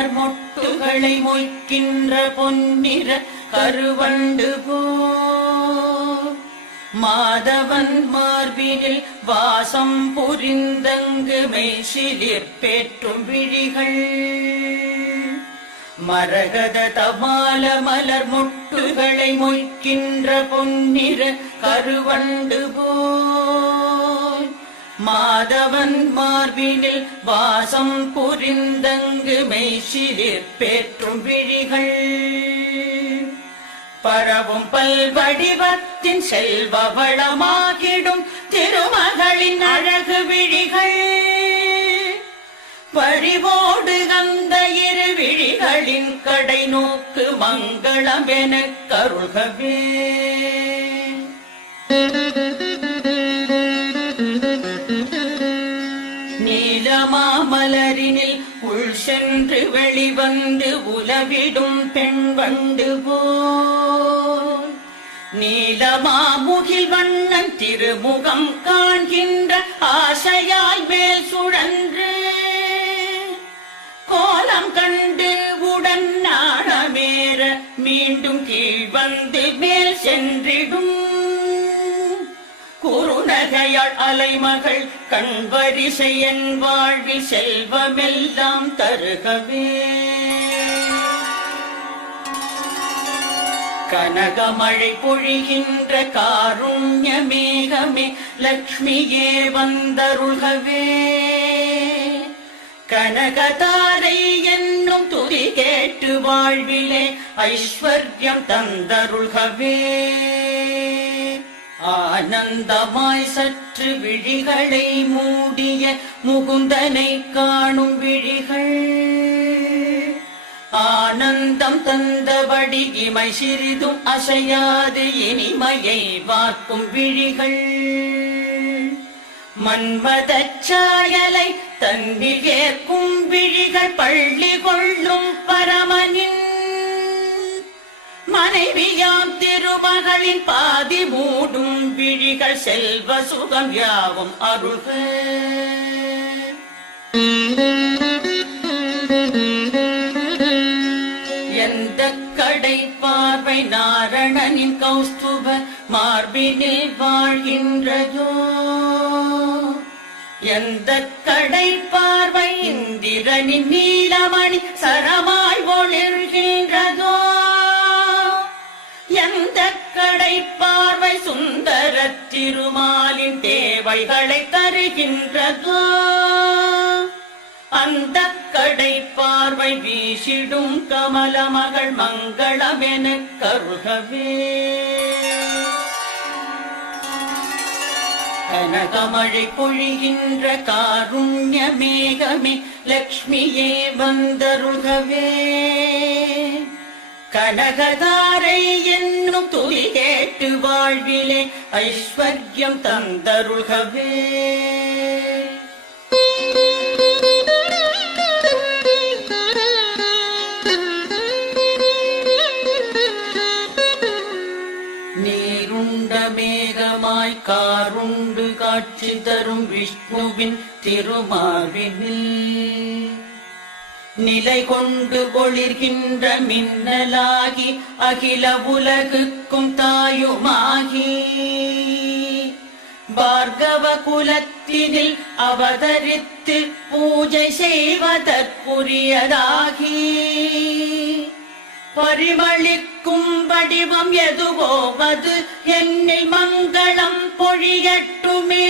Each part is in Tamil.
மலர் மொட்டுகளை மொய்க்கின்ற பொன்னிற கருவண்டு போ மாதவன் மார்பினில் வாசம் புரிந்தங்கு மெய்சிலிற்பேற்றும் விழிகள் மரகத தமால மலர் மொட்டுகளை மொய்க்கின்ற பொன்னிற கருவண்டு போல் மாதவன் மார்பினில் வாசம் புரிந்தங்கு மெய்சிலிற்பேற்றும் விழிகள் பரவும் பல்வடிவத்தின் செல்வ வளமாகிடும் திருமகளின் அழகு விழிகள் பறிவோடு அந்த இரு விழிகளின் கடை நோக்கு மங்களம் எனக் கருள்கவே நீலமாமலரினில் உள் சென்று வெளிவந்து உலவிடும் பெண் வண்டு போல் நீலமாமுகில் வண்ணன் திருமுகம் காண்கின்ற ஆசையாய் மேல் சுழன்று கோலம் கண்டு உடன் நாணமேற மீண்டும் கீழ் வந்து மேல் சென்றிடும் குறுநகையாள் அலைமகள் கண்வரிசை என் வாழ்வில் செல்வமெல்லாம் தருகவே கனகமழை பொழிகின்ற காருண்ய மேகமே லக்ஷ்மியே வந்தருள்கவே கனகதாரை என்னும் துதி கேட்டு வாழ்விலே ஐஸ்வர்யம் தந்தருள்கவே ஆனந்தமாய் சற்று விழிகளை மூடிய முகுந்தனை காணும் விழிகள் ஆனந்தம் தந்தபடி இமை சிறிதும் அசையாது இனிமையை வார்க்கும் விழிகள் மன்மதச் சாயலை தன்னில் ஏற்கும் விழிகள் பள்ளி கொள்ளும் பரமனின் மனைவியாம் திருமகளின் பாதி மூடும் விழிகள் செல்வ சுகம் யாவும் அருள்க எந்த கடை பார்வை நாரணனின் கௌஸ்துப மார்பினில் வாழ்கின்றதோ எந்த கடை பார்வை இந்திரனின் நீலமணி சரமாய் ஒளிர்கின்றதோ எந்த கடை பார்வை சுந்தர திருமாலின் தேவைகளை தருகின்றதோ அந்த கடை பார்வை வீசிடும் கமல மகள் மங்களம் எனக் கருள்கவே கனகமழை பொழிகின்ற காருண்ய மேகமே லக்ஷ்மியே வந்தருள்கவே கனகதாரை என்னும் துதி கேட்டு வாழ்விலே ஐஸ்வர்யம் தந்தருள்கவே நீருண்ட மேகமாய் காருண்டு காட்சி தரும் விஷ்ணுவின் திருமார்பினில் நிலை கொண்டு ஒளிர்கின்ற மின்னலாகி அகில உலகுக்கும் தாயுமாகி பார்கவ குலத்தினில் அவதரித்து பூஜை செய்வதற்குரியதாகி பரிமளிக்கும் வடிவம் எதுவோவது என்னில் மங்களம் பொழியட்டுமே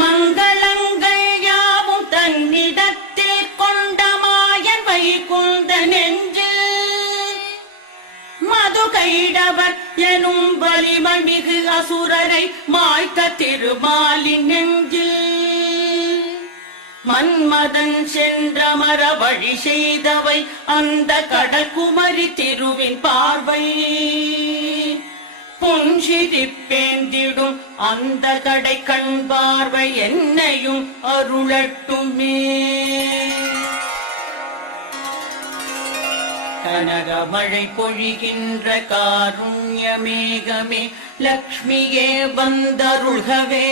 மங்களங்கள் யாவும் தன்னிடத்தில் கொண்ட மாயன் வைகுந்த நெஞ்சு மது கைடவர் எனும் வலிமமிகு அசுரரை மாய்த்த திருமாலின் நெஞ்சு மன்மதன் சென்றமர வழி செய்தவை அந்த கடற்குமரி திருவின் பார்வை புன்சிரிப்பேந்திடும் அந்த கடை கண் பார்வை என்னையும் அருளட்டுமே கனகமழை பொழிகின்ற காருண்யமேகமே லக்ஷ்மியே வந்தருள்கவே.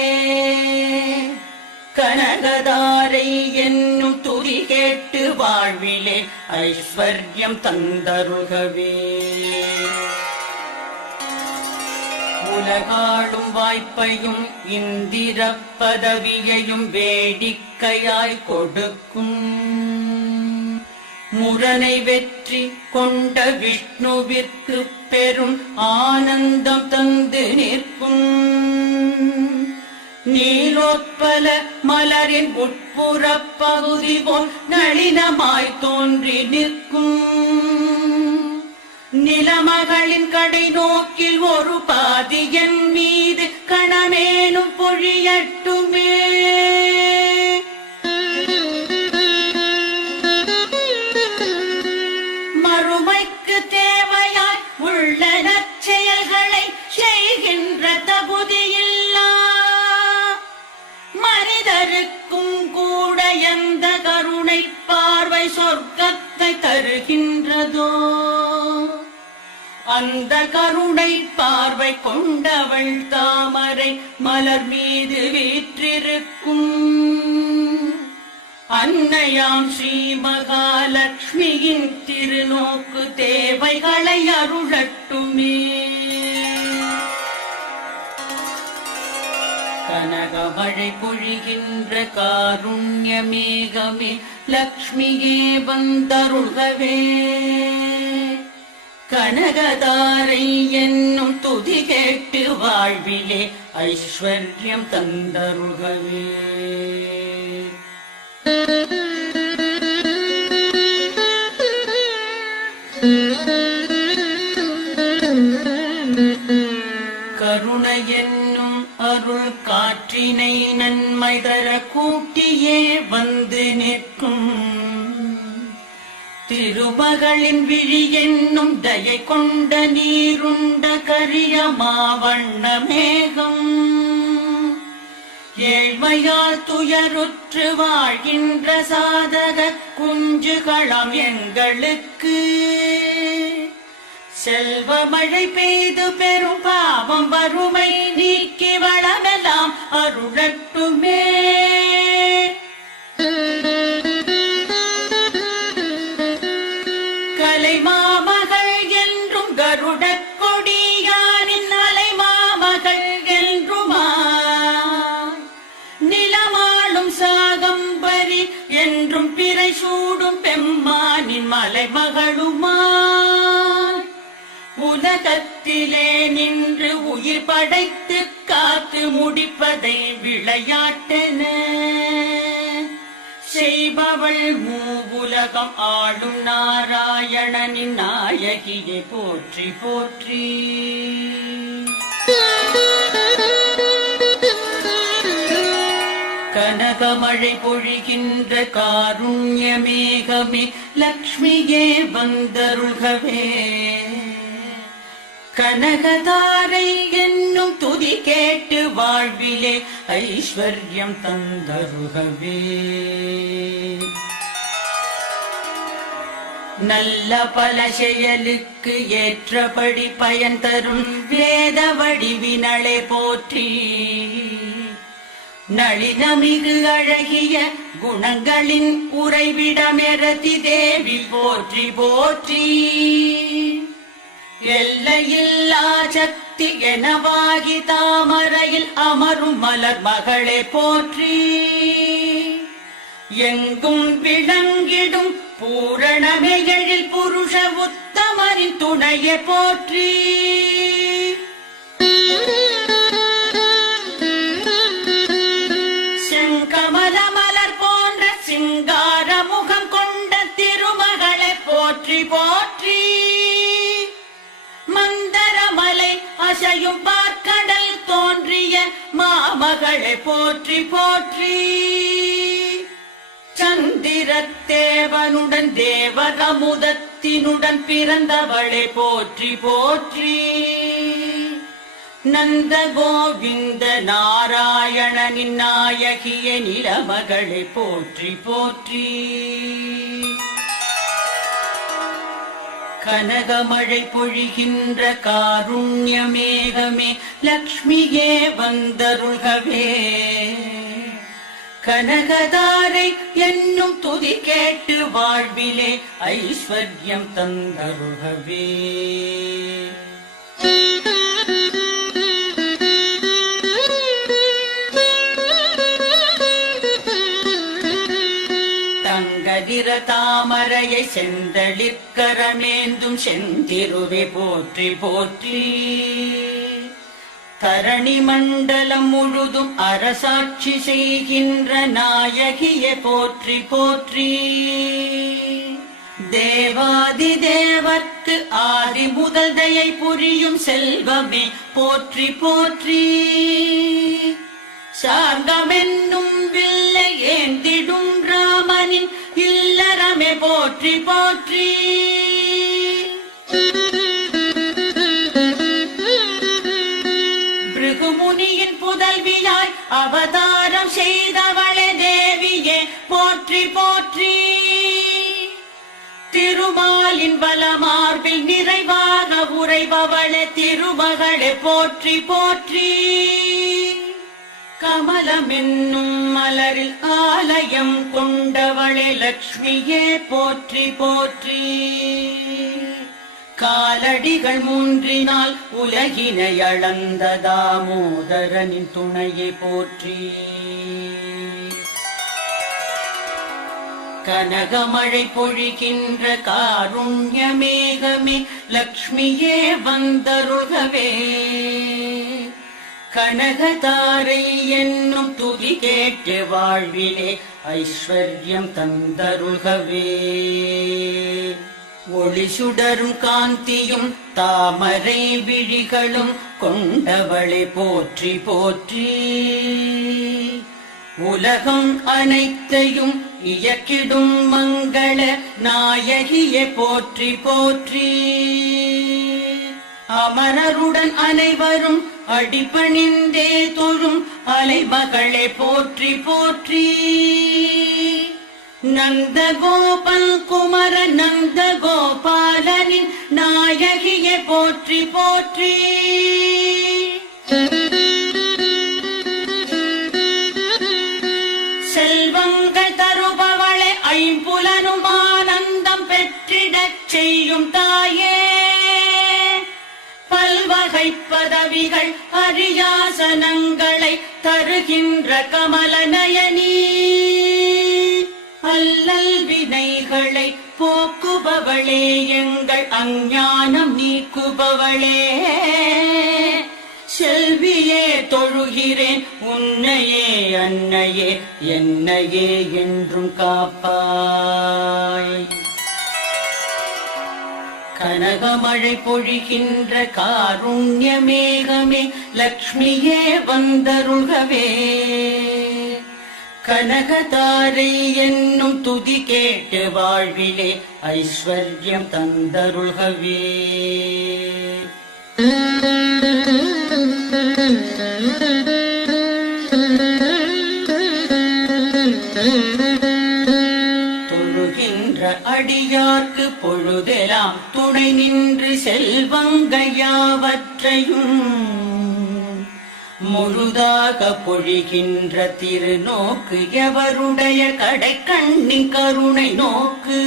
கனகதாரை என்னும் துதி கேட்டு வாழ்விலே ஐஸ்வர்யம் தந்தருள்கவே. உலகாளும் வாய்ப்பையும் இந்திர பதவியையும் வேடிக்கையாய் கொடுக்கும் முரனை வெற்றி கொண்ட விஷ்ணுவிற்கு பெரும் ஆனந்தம் தந்து நிற்கும். நீலோத்பல மலரின் உட்புற பகுதி போல் நளினமாய் தோன்றி நிற்கும். நிலமகளின் கடை நோக்கில் ஒரு பாதியன் மீது கணமேனும் பொழியட்டுமே. மறுமைக்கு தேவையாய் உள்ள நற்செயல்களை செய்கின்ற தகுதியில்லா மனிதருக்கும் கூட எந்த கருணை பார்வை சொர்க்கத்தை தருகின்றதோ அந்த கருணை பார்வை கொண்டவள் தாமரை மலர் மீது வீற்றிருக்கும் அன்னையாம் ஸ்ரீ மகாலட்சுமியின் திருநோக்கு தேவைகளை அருளட்டுமே. கனகமழை பொழிகின்ற காருண்யமேகமே லக்ஷ்மியே வந்தருள்கவே. கனகதாரை என்னும் துதி கேட்டு வாழ்விலே ஐஸ்வர்யம் தந்தருள்கவே. கருணை என்னும் அருள் காற்றினை நன்மை தர கூட்டியே வந்து நிற்கும் திருமகளின் விழி என்னும் தயை கொண்ட நீருண்ட கரிய மாவண்ண மேகம் ஏழ்மையால் துயருற்று வாழ்கின்ற சாதக குஞ்சுகளம் எங்களுக்கு செல்வ மழை பெய்து பெரும் பாவம் வறுமை நீக்கி வளமெல்லாம் அருளட்டுமே. கலை மாமகள் என்றும் கருட கொடியாரின் அலை மாமகள் என்றுமா நிலமாளும் சாகம்பரி என்றும் பிறை சூடும் பெம்மானின் மலைமகளுமா உலகத்திலே நின்று உயிர் படைத்து காத்து முடிப்பதை விளையாட்டென செய்பவள் மூவுலகம் ஆளும் நாராயணனின் நாயகியை போற்றி போற்றி. கனகமழை பொழிகின்ற காருண்யமேகமே லக்ஷ்மியே வந்தருள்கவே. கனகதாரை என்னும் துதி கேட்டு வாழ்விலே ஐஸ்வர்யம் தந்தருள்கவே. நல்ல பல செயலுக்கு ஏற்றபடி பயன் தரும் வேத வடிவினளே போற்றி. நளினமிகு அழகிய குணங்களின் உறைவிடமெரதி தேவி போற்றி போற்றி. எல்லையில்லா சக்தி எனவாகி தாமரையில் அமரும் மலர் மகளே போற்றி. எங்கும் விளங்கிடும் பூரணமையழில் புருஷ உத்தமரின் துணையை போற்றி. செங்கமல மலர் போன்ற சிங்கார முகம் கொண்ட திருமகளை போற்றி போற்றி. மந்தரமலை அசையும் பார்க்கடல் தோன்றிய மாமகளை போற்றி போற்றி. சந்திரத்தேவனுடன் தேவரமுதத்தினுடன் பிறந்தவளை போற்றி போற்றி. நந்த கோவிந்த நாராயணனின் நாயகிய நிலமகளை போற்றி போற்றி. கனகமழை பொழிகின்ற காருண்யமேகமே லக்ஷ்மியே வந்தருள்கவே. கனகதாரை என்னும் துதி கேட்டு வாழ்விலே ஐஸ்வர்யம் தந்தருள்கவே. தங்கதிர தாமரையை செந்தளிர்கரமேந்தும் செந்திருவே போற்றி போற்றி. தரணி மண்டலம் முழுதும் அரசாட்சி செய்கின்ற நாயகியை போற்றி போற்றி. தேவாதி தேவர்க்கு ஆதி முதல் தயை புரியும் செல்வமே போற்றி போற்றி. சார்கமென்னும் வில்லை ஏந்திடும் ராமனின் இல்லறமே போற்றி போற்றி. பிருகுமுனியின் புதல்வியாய் அவதாரம் செய்தவளே தேவியே போற்றி போற்றி. திருமாலின் வலமார்பில் நிறைவாக உறைபவளே திருமகளே போற்றி போற்றி. கமலம் என்னும் மலரில் ஆலயம் கொண்டவளே லக்ஷ்மியே போற்றி போற்றி. காலடிகள் மூன்றினால் உலகினை அளந்த தாமோதரனின் துணையை போற்றி. கனகமழை பொழிகின்ற காருண்யமேகமே லக்ஷ்மியே வந்தருள்கவே. கனகதாரை என்னும் துதி கேட்டு வாழ்விலே ஐஸ்வர்யம் தந்தருள்கவே. ஒளி சுடரும் காந்தியும் தாமரை விழிகளும் கொண்டவளை போற்றி போற்றி. உலகம் அனைத்தையும் இயக்கிடும் மங்கள நாயகியை போற்றி போற்றி. அமரருடன் அனைவரும் அடிபணிந்தே தொழும் அலைமகளே போற்றி போற்றி. நந்தகோபன் குமர நந்த கோபாலனின் நாயகியை போற்றி போற்றி. செல்வங்கள் தருபவளே ஐம்புலனும் ஆனந்தம் பெற்றிடச் செய்யும் தாயே. பல்வகை பதவிகள் அரியாசனங்களை தருகின்ற கமலநயனி. அல்லல் வினைகளை போக்குபவளே எங்கள் அஞ்ஞானம் நீக்குபவளே. செல்வியே தொழுகிறேன் உன்னையே அன்னையே என்னையே என்றும் காப்பாய். கனகமழை பொழிகின்ற காருண்யமேகமே லக்ஷ்மியே வந்தருள்கவே. கனகதாரை என்னும் துதி கேட்டு வாழ்விலே ஐஸ்வர்யம் தந்தருள்கவே. தொழுகின்ற அடியார்க்கு பொழுதெல்லாம் துணை நின்று செல்வங்கள் யாவற்றையும் முழுதாக பொழிகின்ற திருநோக்கு எவருடைய கடைக்கண்ணின் கருணை நோக்கு.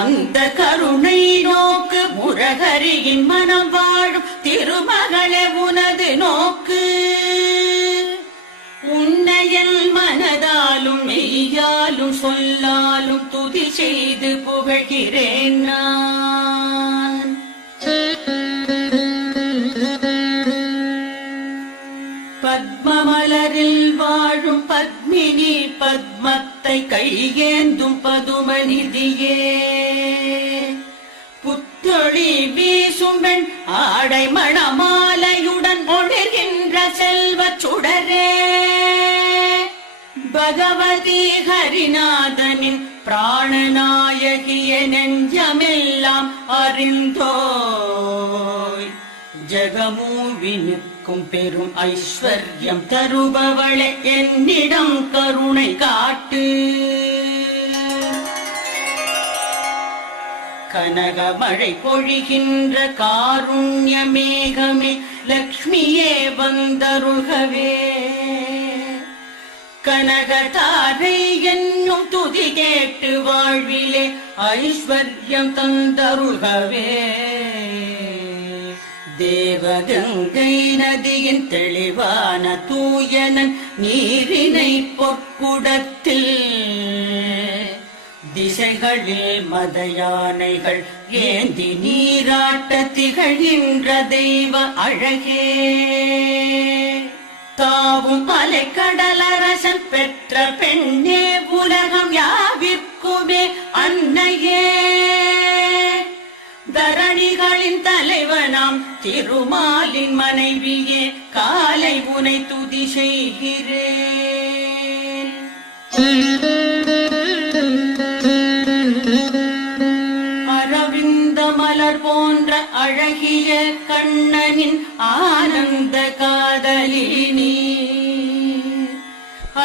அந்த கருணை நோக்கு முரகரியின் மனம் வாழும் திருமகளே உனது நோக்கு. உன்னையல் மனதாலும் மெய்யாலும் சொல்லாலும் துதி செய்து புகழ்கிறேன் நான். பத்மமலரில் வாழும் பத்மினி பத்மத்தை கையேந்தும் பதுமநிதியே. புத்தொளி வீசும் பெண் ஆடை மணமாலையுடன் ஒளிர்கின்ற செல்வச் சுடரே. பகவதி ஹரிநாதனின் பிராணநாயகிய நெஞ்சமெல்லாம் அறிந்தோய். ஜகமூவினுக்கும் பெரும் ஐஸ்வர்யம் தருபவளே என்னிடம் கருணை காட்டு. கனகமழை பொழிகின்ற காருண்ய மேகமே லக்ஷ்மியே வந்தருள்கவே. கனகதாரை என்னும் துதி கேட்டு வாழ்விலே ஐஸ்வர்யம் தந்தருள்கவே. தேவகங்கை நதியின் தெளிவான தூயனன் நீரினை பொற்குடத்தில் திசைகளில் மத யானைகள் ஏந்தி நீராட்ட திகழ்கின்ற தெய்வ அழகே. தாவும் அலைக்கடலரசன் பெற்ற பெண்ணே உலகம் யாவிற்குமே அன்னையே. தரணிகளின் தலைவனாம் திருமாலின் மனைவியே காலை உனை துதி செய்கிறேன். அரவிந்த மலர் போன்ற அழகிய கண்ணனின் ஆனந்த காதலினி.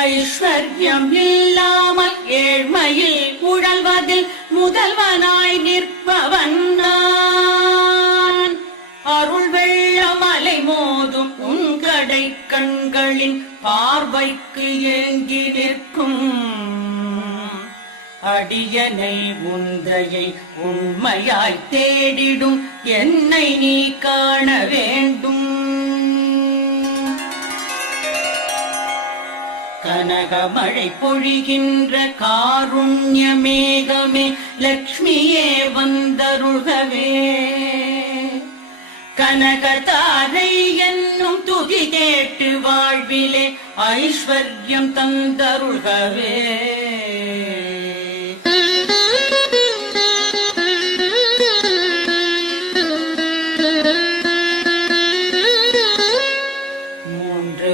ஐஸ்வர்யம் இல்லாமல் ஏழ்மையில் உழல்வதில் முதல்வனாய் நிற்பவன் நான். அருள் வெள்ளமலை மோதும் உங்கடை கண்களின் பார்வைக்கு ஏங்கி நிற்கும் அடியனை உந்தையை உண்மையாய் தேடிடும் என்னை நீ காண வேண்டும். கனகமழை பொழிகின்ற காருண்ய மேகமே லக்ஷ்மியே வந்தருள்கவே. கனகதாரை என்னும் துதி கேட்டு வாழ்விலே ஐஸ்வர்யம் தந்தருள்கவே.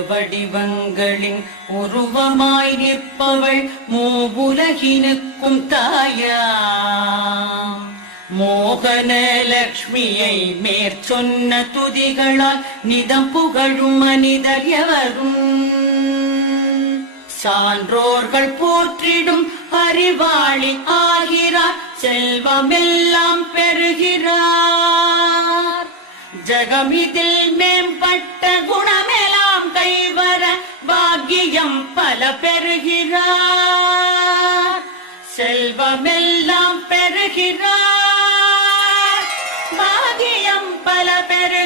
வடிவங்களின் உருவமாய் நிற்பவள் மூவுலகினுக்கும் தாயா. மோகன லக்ஷ்மியை மேற்சொன்ன துதிகளால் நிதம் புகழும் மனிதர் எவரும். சான்றோர்கள் போற்றிடும் அறிவாளி ஆகிறார், செல்வமெல்லாம் பெறுகிறார். ஜகமிதில் மேம்பட்ட குணமெல்லாம் கைவர பாக்கியம் பல பெறுகிறார். செல்வமெல்லாம் பெறுகிறார், பாக்கியம் பல பெறு